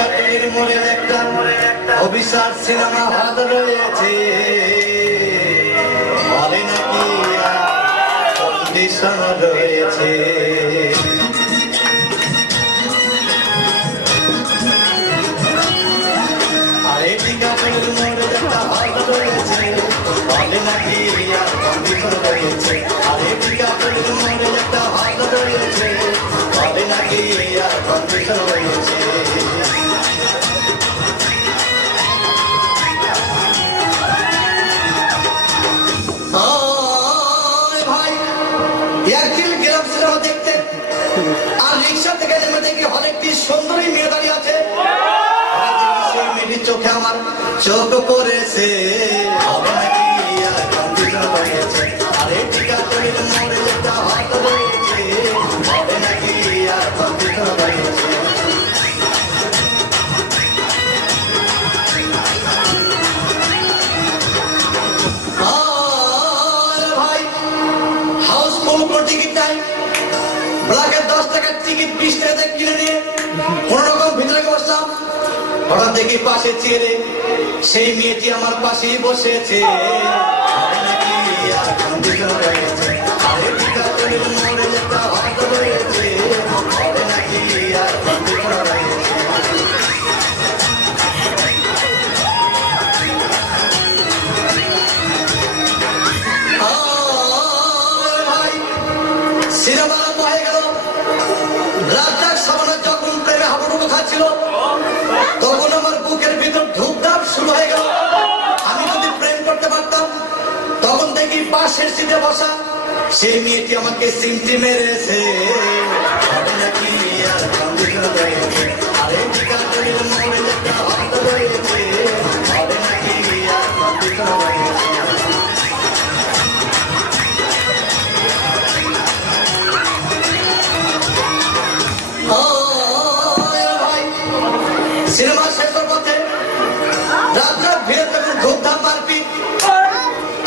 টিকাটির মোড়ে একটা অভিশাপ সিনেমা হল রয়েছে, বলে নাকি কন্ডিশন রয়েছে। আরে টিকাটির মোড়ে একটা হল রয়েছে, বলে নাকি কন্ডিশন রয়েছে। আরে টিকাটির মোড়ে একটা হল রয়েছে, বলে নাকি কন্ডিশন রয়েছে। সুন্দরী মেয়ে দাঁড়িয়ে আছে, মেয়েটির চোখে আমার চোখ পড়েছে, হবে নাকি কন্ডিশন রয়েছে। আরে টিকাটির মোড়ে একটা হল রয়েছে, হবে নাকি কন্ডিশন রয়েছে। ভাই হাউসফুল কোন টিকিট নাই, ব্ল্যাকের 10 টাকার টিকিট 20 টাকা কিনে নিয়ে কোন রকম ভিতরে বসলাম। হঠাৎ দেখি পাশে চেয়ারে সেই মেয়েটি আমার পাশেই বসেছে, নাকি কন্ডিশন রয়েছে। আরে টিকাটির মোড়ে একটা হল রয়েছে, হবে নাকি কন্ডিশন রয়েছে। ভাই সিনেমা আরম্ভ হয়ে গেল। রাজ্জাক সাবানের যখন প্রেমে হাবুডুবু খাচ্ছিল, তখন আমার বুকের ভিতর ধূপধাপ শুরু হয়ে গেল। আমি যদি প্রেম করতে পারতাম, তখন দেখি পাশের সিটে বসা সেই মেয়েটি আমাকে সিমটি মেরেছে, হবে নাকি কন্ডিশন রয়েছে। আরে টিকাটির মোড়ে একটা হল রয়েছে, হবে নাকি কন্ডিশন রয়েছে। সিনেমা শেষের পথে রাজ্জাক ভিড়ে তখন ধূপধাপ মারপিট।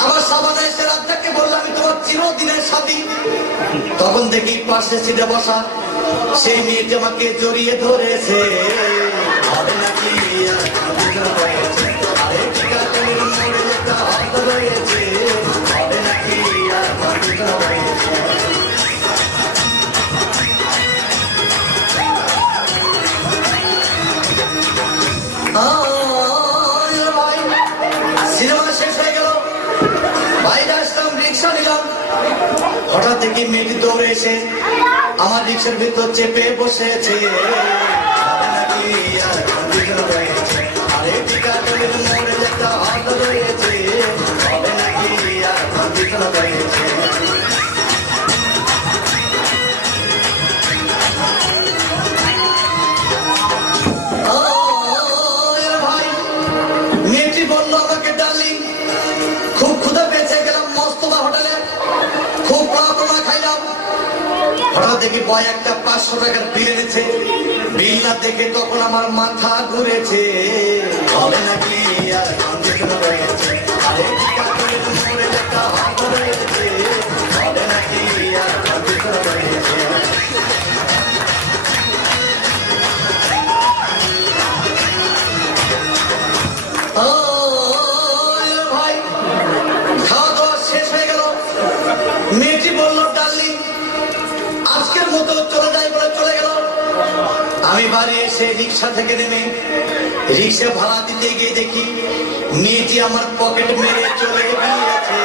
আমার সাবানে এসে রাজ্জাককে বললাম, আমি তোমার চিরদিনের সাথী। তখন দেখি পাশে সিটে বসা সেই মেয়েটি আমাকে জড়িয়ে ধরেছে, হবে নাকি কন্ডিশন রয়েছে। আরে টিকাটির মোড়ে একটা হল রয়েছে, হবে নাকি কন্ডিশন রয়েছে। সিনেমা শেষ হয়ে গেল, বাইরে আসলাম, রিক্সা নিলাম। হঠাৎ দেখি মেয়েটি দৌড়ে এসে আমার রিক্সার ভিতর চেপে বসেছে, হবে নাকি কন্ডিশন রয়েছে। আরে টিকাটির মোড়ে একটা হল রয়েছে, হবে নাকি কন্ডিশন রয়েছে। ভাই মেয়েটি বললো আমাকে, ডার্লিং খুব ক্ষুধা পেয়েছে, গেলাম মস্তবা হোটেলে, খুব পোড়া খাইলাম। হঠাৎ দেখি বয় একটা 500 টাকার বিল এনেছে। বিল না দেখে তখন আমার মাথা ঘুরেছে, হবে নাকি কন্ডিশন রয়েছে। আরে টিকাটির মোড়ে একটা হল রয়েছে, হবে নাকি কন্ডিশন রয়েছে। ভাই খাওয়া দাওয়া শেষ হয়ে গেল। মেয়েটি বলল, ডার্লিং আজকের মতো চলে যাই বলে চলে গেল। আমি বাড়ি এসে রিক্সা থেকে নেমে রিক্সা ভাড়া দিতে গিয়ে দেখি মেয়েটি আমার পকেট মেরে চলে গিয়েছে।